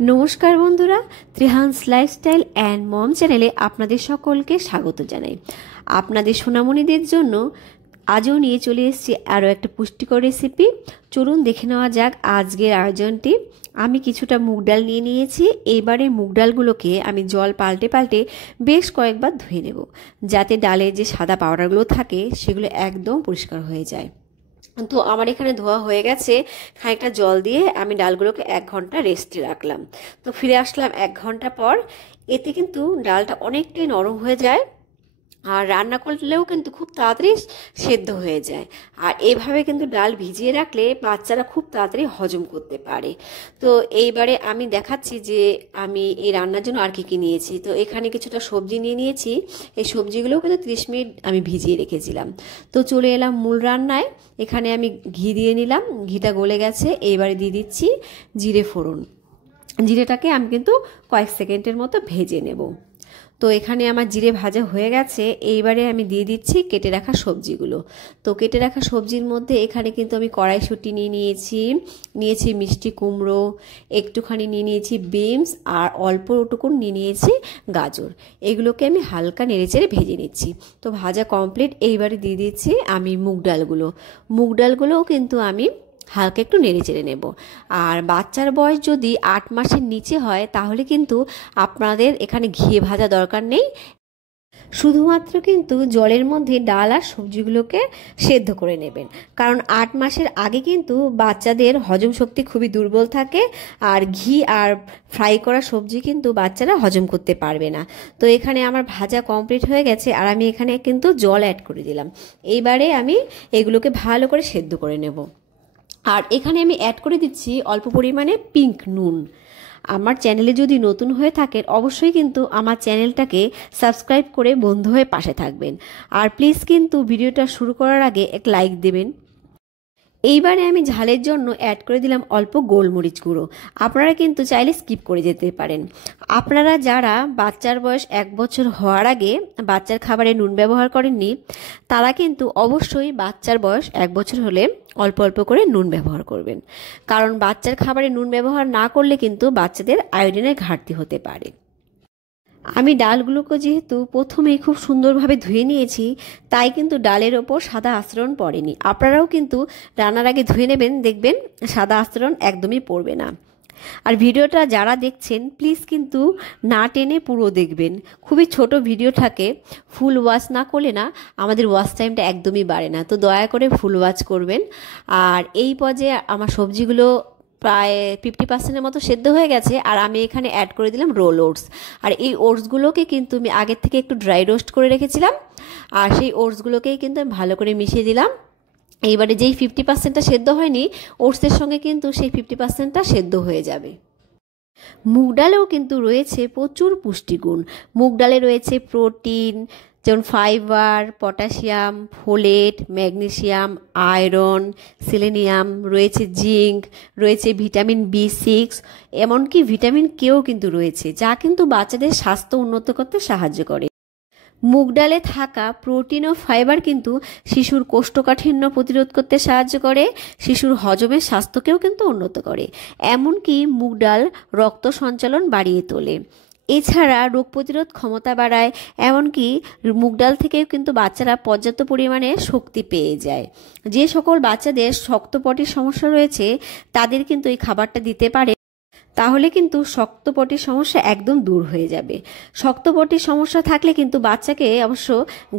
নমস্কার বন্ধুরা, Trihans lifestyle and mom চ্যানেলে আপনাদের সকলকে স্বাগত জানাই। আপনাদের সোনামণিদের জন্য আজও নিয়ে চলে এসেছি আরও একটা পুষ্টিকর রেসিপি। চলুন দেখে নেওয়া যাক আজকের আয়োজনটি। আমি কিছুটা মুগ ডাল নিয়ে নিয়েছি। এইবারে মুগ ডালগুলোকে আমি জল পাল্টে পাল্টে বেশ কয়েকবার ধুয়ে নেব, যাতে ডালের যে সাদা পাউডারগুলো থাকে সেগুলো একদম পরিষ্কার হয়ে যায়। তো আমার এখানে ধোয়া হয়ে গেছে। খানিকটা জল দিয়ে আমি ডালগুলোকে 1 ঘন্টা রেস্টে রাখলাম। তো ফিরে আসলাম 1 ঘন্টা পর। এতে কিন্তু ডালটা অনেকটাই নরম হয়ে যায়, আর রান্না করলেও কিন্তু খুব তাড়াতাড়ি সেদ্ধ হয়ে যায়। আর এইভাবে কিন্তু ডাল ভিজিয়ে রাখলে বাচ্চারা খুব তাড়াতাড়ি হজম করতে পারে। তো এইবারে আমি দেখাচ্ছি যে আমি এই রান্নার জন্য আর কি নিয়েছি। তো এখানে কিছুটা সবজি নিয়ে নিয়েছি। এই সবজিগুলোও কিন্তু 30 মিনিট আমি ভিজিয়ে রেখেছিলাম। তো চলে এলাম মূল রান্নায়। এখানে আমি ঘি দিয়ে নিলাম, ঘিটা গলে গেছে। এইবারে দিয়ে দিচ্ছি জিরে ফোড়ন। জিরেটাকে আমি কিন্তু কয়েক সেকেন্ডের মতো ভেজে নেব। তো এখানে আমার জিরে ভাজা হয়ে গেছে। এইবারে আমি দিয়ে দিচ্ছি কেটে রাখা সবজিগুলো। তো কেটে রাখা সবজির মধ্যে এখানে কিন্তু আমি কড়াইশুঁটি নিয়েছি মিষ্টি কুমড়ো, একটুখানি নিয়ে নিয়েছি বিনস, আর অল্পটুকু নিয়ে নিয়েছি গাজর। এগুলোকে আমি হালকা নেড়েচেড়ে ভেজে নিচ্ছি। তো ভাজা কমপ্লিট। এইবারে দিয়ে দিচ্ছি আমি মুগ ডালগুলোও কিন্তু আমি হালকা একটু নেড়ে চেড়ে নেব। আর বাচ্চার বয়স যদি 8 মাসের নিচে হয় তাহলে কিন্তু আপনাদের এখানে ঘিয়ে ভাজা দরকার নেই। শুধুমাত্র কিন্তু জলের মধ্যে ডাল আর সবজিগুলোকে সেদ্ধ করে নেবেন, কারণ 8 মাসের আগে কিন্তু বাচ্চাদের হজম শক্তি খুবই দুর্বল থাকে, আর ঘি আর ফ্রাই করা সবজি কিন্তু বাচ্চারা হজম করতে পারবে না। তো এখানে আমার ভাজা কমপ্লিট হয়ে গেছে, আর আমি এখানে কিন্তু জল অ্যাড করে দিলাম। এইবারে আমি এগুলোকে ভালো করে সেদ্ধ করে নেব। আর এখানে আমি অ্যাড করে দিচ্ছি অল্প পরিমাণে পিঙ্ক নুন। আমার চ্যানেলে যদি নতুন হয়ে থাকেন অবশ্যই কিন্তু আমার চ্যানেলটাকে সাবস্ক্রাইব করে বন্ধু হয়ে পাশে থাকবেন। আর প্লিজ কিন্তু ভিডিওটা শুরু করার আগে এক লাইক দেবেন। এইবারে আমি ঝালের জন্য অ্যাড করে দিলাম অল্প গোলমরিচ গুঁড়ো। আপনারা কিন্তু চাইলে স্কিপ করে যেতে পারেন। আপনারা যারা বাচ্চার বয়স 1 বছর হওয়ার আগে বাচ্চার খাবারে নুন ব্যবহার করেননি, তারা কিন্তু অবশ্যই বাচ্চার বয়স 1 বছর হলে অল্প অল্প করে নুন ব্যবহার করবেন, কারণ বাচ্চার খাবারে নুন ব্যবহার না করলে কিন্তু বাচ্চাদের আয়োডিনের ঘাটতি হতে পারে। আমি ডালগুলোকে যেহেতু প্রথমেই খুব সুন্দরভাবে ধুয়ে নিয়েছি, তাই কিন্তু ডালের ওপর সাদা আস্তরণ পড়েনি। আপনারাও কিন্তু রান্নার আগে ধুয়ে নেবেন, দেখবেন সাদা আস্তরণ একদমই পড়বে না। আর ভিডিওটা যারা দেখছেন প্লিজ কিন্তু না টেনে পুরো দেখবেন। খুবই ছোট ভিডিও থাকে, ফুল ওয়াচ না করলে না আমাদের ওয়াচ টাইমটা একদমই বাড়ে না। তো দয়া করে ফুল ওয়াচ করবেন। আর এই পর্যায়ে আমার সবজিগুলো প্রায় 50% মতো সেদ্ধ হয়ে গেছে, আর আমি এখানে অ্যাড করে দিলাম রোল ওটস। আর এই ওটসগুলোকে কিন্তু আমি আগের থেকে একটু ড্রাই রোস্ট করে রেখেছিলাম, আর সেই ওটসগুলোকেই কিন্তু আমি ভালো করে মিশিয়ে দিলাম। এইবারে যেই 50%টা সেদ্ধ হয়নি, ওটসের সঙ্গে কিন্তু সেই 50%টা সেদ্ধ হয়ে যাবে। মুগ ডালেও কিন্তু রয়েছে প্রচুর পুষ্টিগুণ। মুগ ডালে রয়েছে প্রোটিন, যেমন fibre, potassium, folate, magnesium, iron, selenium, রয়েছে জিঙ্ক, রয়েছে ভিটামিন B6, এমনকি ভিটামিন কেও কিন্তু রয়েছে, যা কিন্তু বাচ্চাদের স্বাস্থ্য উন্নত করতে সাহায্য করে। মুগ ডালে থাকা প্রোটিন ও ফাইবার কিন্তু শিশুর কোষ্ঠকাঠিন্য প্রতিরোধ করতে সাহায্য করে, শিশুর হজমের স্বাস্থ্যকেও কিন্তু উন্নত করে। এমনকি মুগ ডাল রক্ত সঞ্চালন বাড়িয়ে তোলে। এছাড়া রোগ প্রতিরোধ ক্ষমতা বাড়ায়। এমনকি মুগ ডাল থেকেও কিন্তু বাচ্চারা পর্যাপ্ত পরিমাণে শক্তি পেয়ে যায়। যে সকল বাচ্চাদের শক্তপটির সমস্যা রয়েছে তাদের কিন্তু এই খাবারটা দিতে পারে, তাহলে কিন্তু শক্তপটির সমস্যা একদম দূর হয়ে যাবে। শক্তপটির সমস্যা থাকলে কিন্তু বাচ্চাকে অবশ্য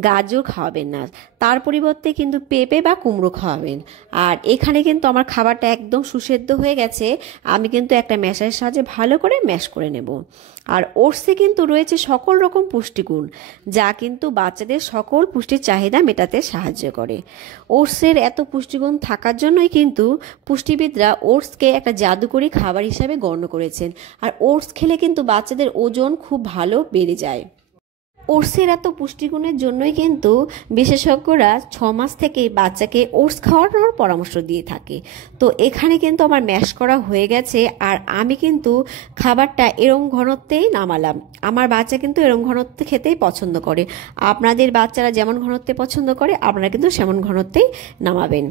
গাজর খাওয়াবেন না, তার পরিবর্তে কিন্তু পেঁপে বা কুমড়ো খাওয়াবেন। আর এখানে কিন্তু আমার খাবারটা একদম সুসেদ্ধ হয়ে গেছে। আমি কিন্তু একটা ম্যাশারের সাহায্যে ভালো করে ম্যাশ করে নেব। আর ওটসে কিন্তু রয়েছে সকল রকম পুষ্টিগুণ, যা কিন্তু বাচ্চাদের সকল পুষ্টির চাহিদা মেটাতে সাহায্য করে। ওটসের এত পুষ্টিগুণ থাকার জন্যই কিন্তু পুষ্টিবিদরা ওটসকে একটা জাদুকরী খাবার হিসাবে গণ্য করেছেন। আর ওটস খেলে কিন্তু বাচ্চাদের ওজন খুব ভালো বেড়ে যায়। ওটসের এত পুষ্টিগুণের জন্যই কিন্তু বিশেষজ্ঞরা 6 মাস থেকে বাচ্চাকে ওটস খাওয়ানোর পরামর্শ দিয়ে থাকে। তো এখানে কিন্তু আমার ম্যাশ করা হয়ে গেছে, আর আমি কিন্তু খাবারটা এরম ঘনত্বেই নামালাম। আমার বাচ্চা কিন্তু এরম ঘনত্বে খেতেই পছন্দ করে। আপনাদের বাচ্চারা যেমন ঘনত্বে পছন্দ করে আপনারা কিন্তু সেমন ঘনত্বেই নামাবেন।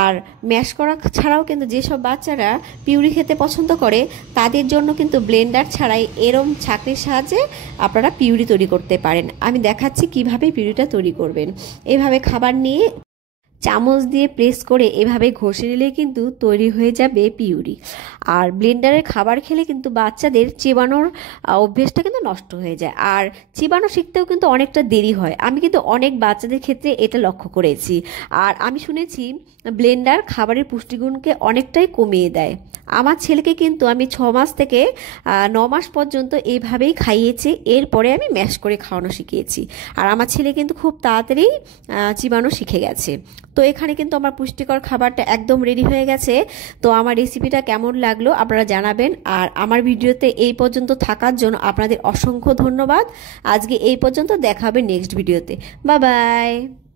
আর ম্যাশ করা ছাড়াও কিন্তু যেসব বাচ্চারা পিউরি খেতে পছন্দ করে তাদের জন্য কিন্তু ব্লেন্ডার ছাড়াই এরম ছাঁকনির সাহায্যে আপনারা পিউরি তৈরি করতে পারেন। আমি দেখাচ্ছি কিভাবে পিউরিটা তৈরি করবেন। এভাবে খাবার নিয়ে চামচ দিয়ে প্রেস করে এভাবে ঘষে নিলে কিন্তু তৈরি হয়ে যাবে পিউরি। আর ব্লেন্ডারের খাবার খেলে কিন্তু বাচ্চাদের চিবানোর অভ্যেসটা কিন্তু নষ্ট হয়ে যায়, আর চিবানো শিখতেও কিন্তু অনেকটা দেরি হয়। আমি কিন্তু অনেক বাচ্চাদের ক্ষেত্রে এটা লক্ষ্য করেছি। আর আমি শুনেছি ব্লেন্ডার খাবারের পুষ্টিগুণকে অনেকটাই কমিয়ে দেয়। আমার ছেলেকে কিন্তু আমি 6 মাস থেকে 9 মাস পর্যন্ত এইভাবেই খাইয়েছি, এরপরে আমি ম্যাশ করে খাওয়ানো শিখিয়েছি। আর আমার ছেলে কিন্তু খুব তাড়াতাড়ি চিবানো শিখে গেছে। তো এখানে কিন্তু আমার পুষ্টিকর খাবারটা একদম রেডি হয়ে গেছে। তো আমার রেসিপিটা কেমন লাগলো আপনারা জানাবেন। আর আমার ভিডিওতে এই পর্যন্ত থাকার জন্য আপনাদের অসংখ্য ধন্যবাদ। আজকে এই পর্যন্ত, দেখা হবে নেক্সট ভিডিওতে। Bye bye.